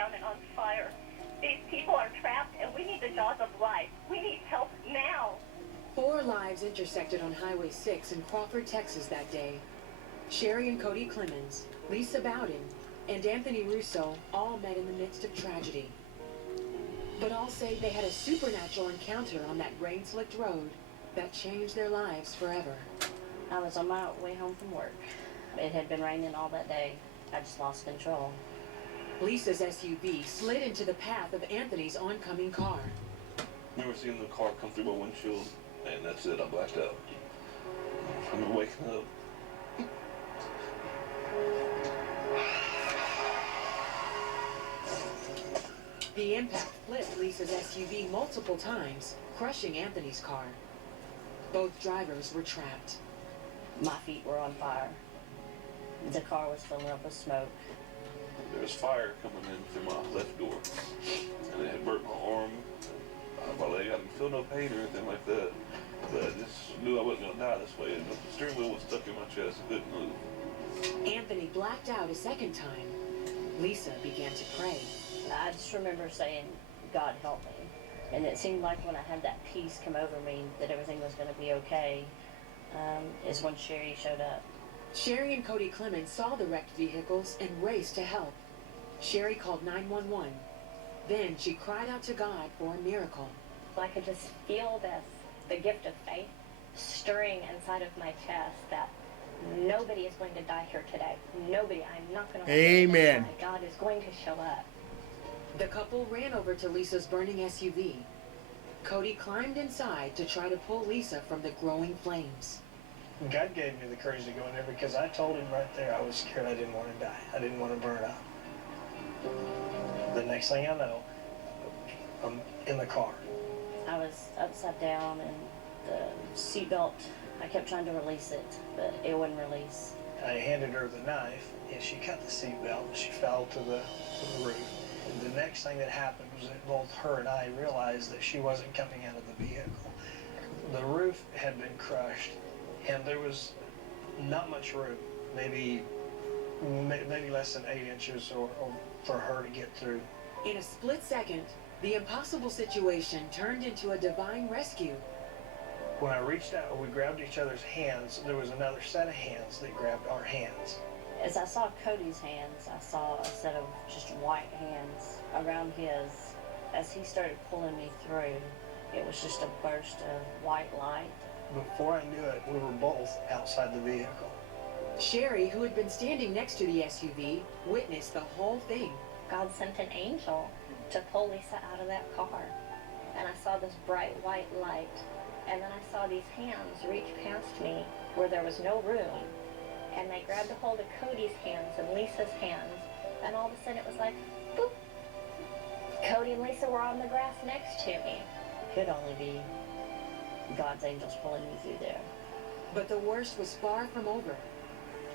down and on fire. These people are trapped, and we need the jaws of life. We need help now. 4 lives intersected on Highway 6 in Crawford, Texas that day. Sherry and Cody Clemens, Lisa Bowden, and Anthony Russo all met in the midst of tragedy. But all say they had a supernatural encounter on that rain-slicked road that changed their lives forever. I was on my way home from work. It had been raining all that day. I just lost control. Lisa's SUV slid into the path of Anthony's oncoming car. I remember seeing the car come through my windshield, and that's it, I blacked out. I remember waking up. The impact flipped Lisa's SUV multiple times, crushing Anthony's car. Both drivers were trapped. My feet were on fire. The car was filling up with smoke. There was fire coming in through my left door, and it had burnt my arm, my leg. I didn't feel no pain or anything like that, but I just knew I wasn't gonna die this way. And the steering wheel was stuck in my chest. I couldn't move. Anthony blacked out a second time. Lisa began to pray. I just remember saying, God help me. And it seemed like when I had that peace come over me that everything was going to be okay, is when Sherry showed up. Sherry and Cody Clemens saw the wrecked vehicles and raced to help. Sherry called 911. Then she cried out to God for a miracle. I could just feel the gift of faith stirring inside of my chest that nobody is going to die here today. Nobody. I'm not going to. Amen. God is going to show up. The couple ran over to Lisa's burning SUV. Cody climbed inside to try to pull Lisa from the growing flames. God gave me the courage to go in there because I told him right there I was scared. I didn't want to die. I didn't want to burn up. The next thing I know, I'm in the car. I was upside down and the seatbelt, I kept trying to release it, but it wouldn't release. I handed her the knife and she cut the seatbelt and she fell to the roof. And the next thing that happened was that both her and I realized that she wasn't coming out of the vehicle. The roof had been crushed and there was not much room, maybe less than 8 inches or for her to get through. In a split second, the impossible situation turned into a divine rescue. When I reached out, we grabbed each other's hands. There was another set of hands that grabbed our hands. As I saw Cody's hands, I saw a set of just white hands around his. As he started pulling me through, it was just a burst of white light. Before I knew it, we were both outside the vehicle. Sherry, who had been standing next to the SUV, witnessed the whole thing. God sent an angel to pull Lisa out of that car. And I saw this bright white light. And then I saw these hands reach past me where there was no room. And they grabbed a hold of Cody's hands and Lisa's hands. And all of a sudden it was like, boop. Cody and Lisa were on the grass next to me. Could only be God's angels pulling me through there. But the worst was far from over.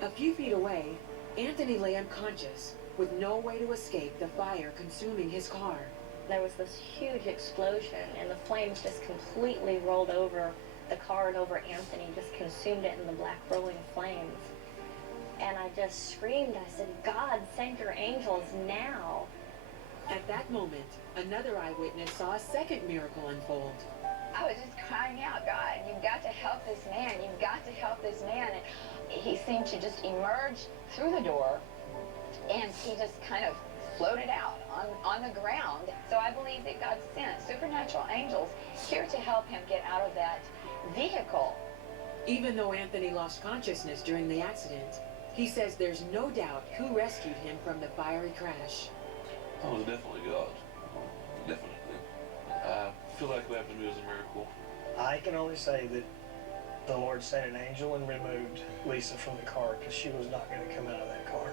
A few feet away, Anthony lay unconscious, with no way to escape the fire consuming his car. There was this huge explosion, and the flames just completely rolled over the car and over Anthony, just consumed it in the black rolling flames. And I just screamed. I said, God, send your angels now. At that moment, another eyewitness saw a second miracle unfold. I was just crying out, God, you've got to help this man. You've got to help this man. And he seemed to just emerge through the door, and he just kind of floated out on the ground. So I believe that God sent supernatural angels here to help him get out of that vehicle. Even though Anthony lost consciousness during the accident, he says there's no doubt who rescued him from the fiery crash. That was definitely God. Definitely. I feel like that to me was a miracle. I can only say that the Lord sent an angel and removed Lisa from the car because she was not going to come out of that car.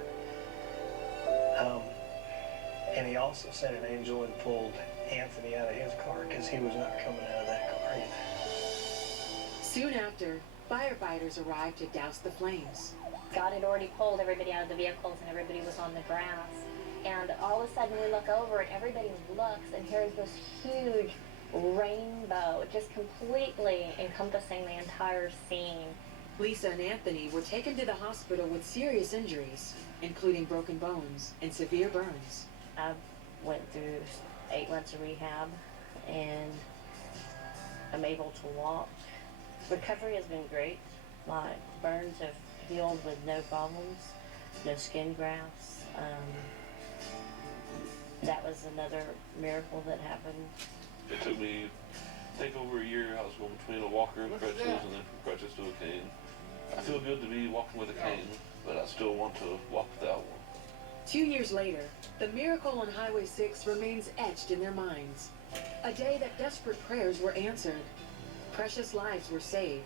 And he also sent an angel and pulled Anthony out of his car because he was not coming out of that car either. Soon after, firefighters arrived to douse the flames. God had already pulled everybody out of the vehicles, and everybody was on the grass. And all of a sudden we look over, and everybody looks, and here's this huge rainbow just completely encompassing the entire scene. Lisa and Anthony were taken to the hospital with serious injuries, including broken bones and severe burns. I've went through 8 months of rehab, and I'm able to walk. Recovery has been great. My burns have healed with no problems, no skin grafts. That was another miracle that happened. It took me, I think, over a year. I was going between a walker and crutches, and then from crutches to a cane. I feel good to be walking with a cane, but I still want to walk without one. 2 years later, the miracle on Highway 6 remains etched in their minds. A day that desperate prayers were answered, precious lives were saved,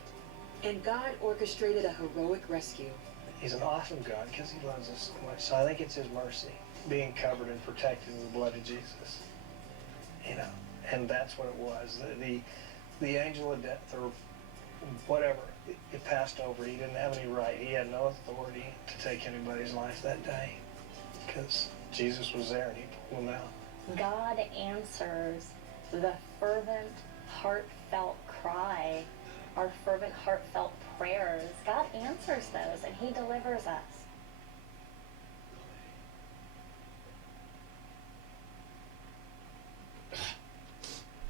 and God orchestrated a heroic rescue. He's an awesome God because he loves us so much. So I think it's his mercy, being covered and protected in the blood of Jesus. You know, and that's what it was. The angel of death, or whatever, it passed over. He didn't have any right. He had no authority to take anybody's life that day because Jesus was there and he pulled him out. God answers the fervent, heartfelt cry, our fervent, heartfelt prayers. God answers those, and he delivers us.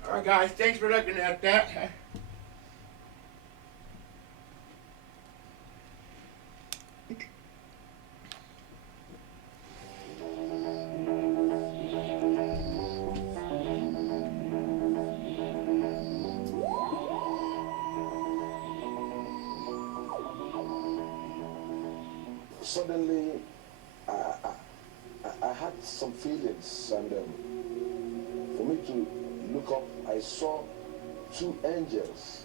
All right, guys, thanks for looking at that. Suddenly, I had some feelings, and for me to look up, I saw 2 angels.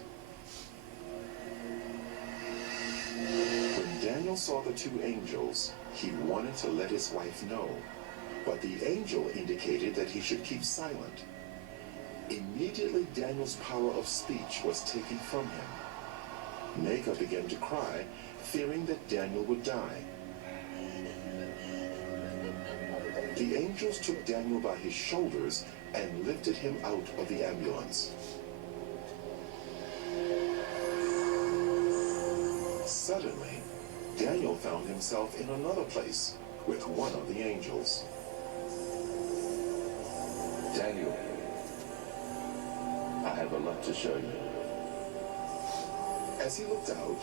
When Daniel saw the 2 angels, he wanted to let his wife know, but the angel indicated that he should keep silent. Immediately, Daniel's power of speech was taken from him. Nega began to cry, fearing that Daniel would die. The angels took Daniel by his shoulders and lifted him out of the ambulance. Suddenly, Daniel found himself in another place with one of the angels. Daniel, I have a lot to show you. As he looked out,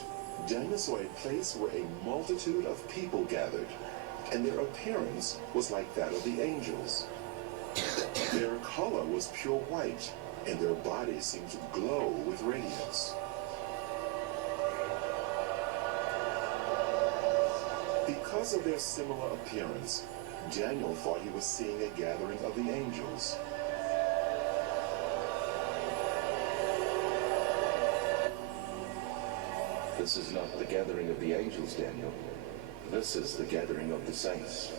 Daniel saw a place where a multitude of people gathered, and their appearance was like that of the angels. Their color was pure white, and their bodies seemed to glow with radiance. Because of their similar appearance, Daniel thought he was seeing a gathering of the angels. This is not the gathering of the angels, Daniel. This is the gathering of the saints.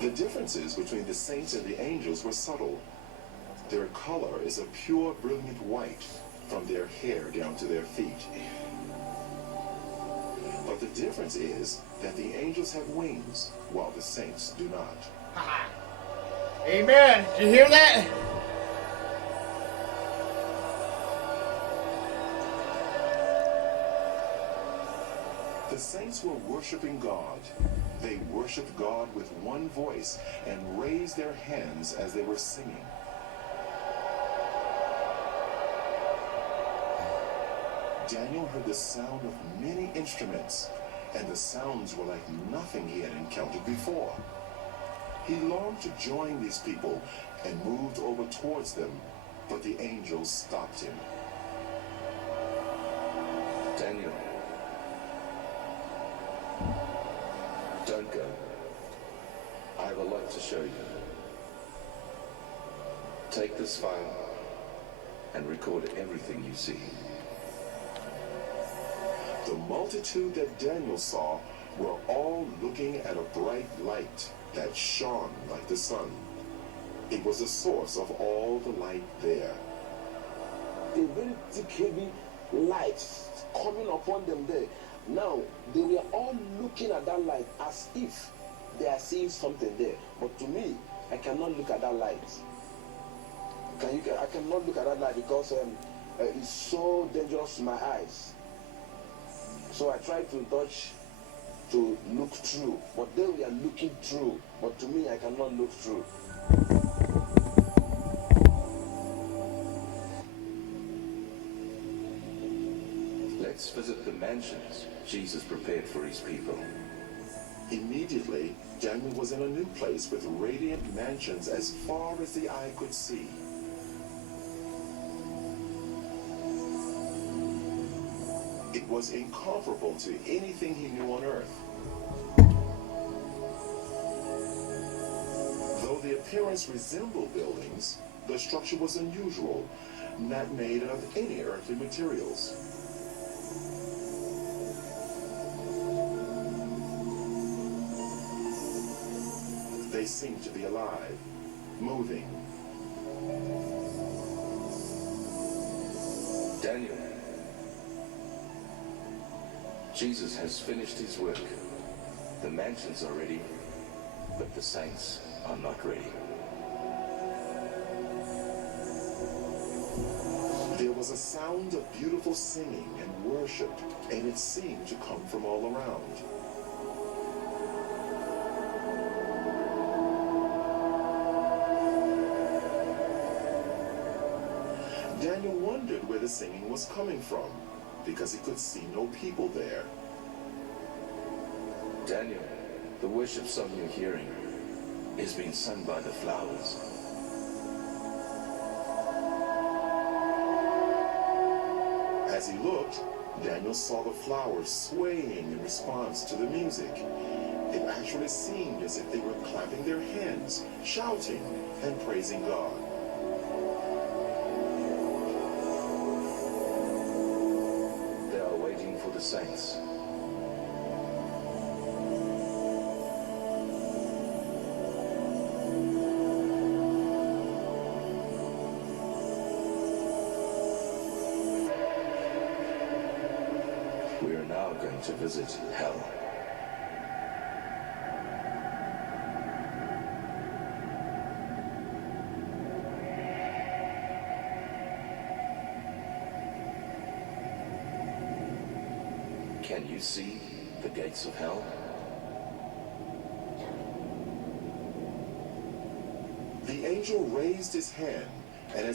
The differences between the saints and the angels were subtle. Their color is a pure, brilliant white, from their hair down to their feet. But the difference is that the angels have wings, while the saints do not. Amen. Did you hear that? The saints were worshiping God. They worshiped God with one voice and raised their hands as they were singing. Daniel heard the sound of many instruments, and the sounds were like nothing he had encountered before. He longed to join these people and moved over towards them, but the angels stopped him. Daniel, don't go. I have a lot to show you. Take this file and record everything you see. The multitude that Daniel saw were all looking at a bright light that shone like the sun. It was the source of all the light there. A very thick, heavy light coming upon them there. Now, they were all looking at that light as if they are seeing something there. But to me, I cannot look at that light. I cannot look at that light because it's so dangerous to my eyes. So I try to dodge to look through, but they were looking through, but to me I cannot look through. Let's visit the mansions Jesus prepared for his people. Immediately, Daniel was in a new place with radiant mansions as far as the eye could see. It was incomparable to anything he knew on earth. Though the appearance resembled buildings, the structure was unusual, not made of any earthly materials. They seemed to be alive, moving. Daniel, Jesus has finished his work. The mansions are ready, but the saints are not ready. There was a sound of beautiful singing and worship, and it seemed to come from all around. Daniel wondered where the singing was coming from, because he could see no people there. Daniel, the worship song you're hearing is being sung by the flowers. As he looked, Daniel saw the flowers swaying in response to the music. It actually seemed as if they were clapping their hands, shouting, and praising God. They are waiting for the saints. We are now going to visit hell. Can you see the gates of hell? The angel raised his hand